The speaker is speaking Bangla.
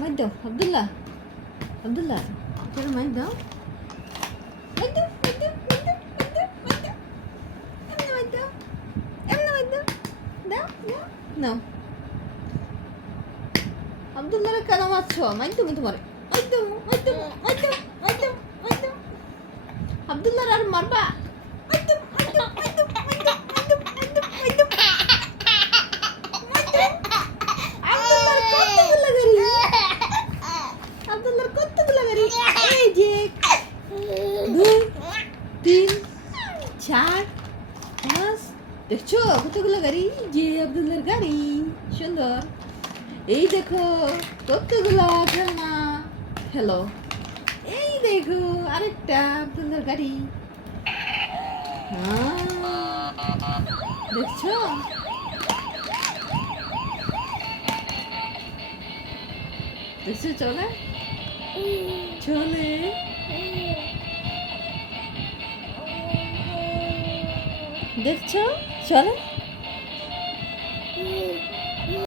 মাইর দাও আব্দুল্লাহ, আব্দুল্লাহ তোর মাইর দাও, মাইর দাও, মাইর দাও, মাইর দাও, মাইর দাও, মাইর দাও, এমনি মাইর দাও, দাও দাও নাও। আব্দুল্লাহরে কেন মারছো? মাইর দেবো তোমারে, মাইর দেবো, মাইর দেবো, মাইর দেবো, মাইর দেবো, মাইর দেবো। আব্দুল্লাহর আর মারবা? মাইর দেবো, মাইর দেবো, মাইর দেবো, মাইর দেবো, মাইর দেবো, মাইর দেবো, মাইর দেবো, মাইর দেবো। আব্দুল্লাহর কতগুলো গাড়ি, আব্দুল্লাহর কতগুলো গাড়ি, এই যে 2 3 4 5, দেখছো কতগুলো গাড়ি, যে আব্দুল্লাহর গাড়ি সুন্দর। এই দেখো কতগুলো খেলনা, হ্যালো এই দেখো আরেকটা আব্দুল্লাহর গাড়ি, দেখছো দেখছো চলে চলে, দেখছো চলে।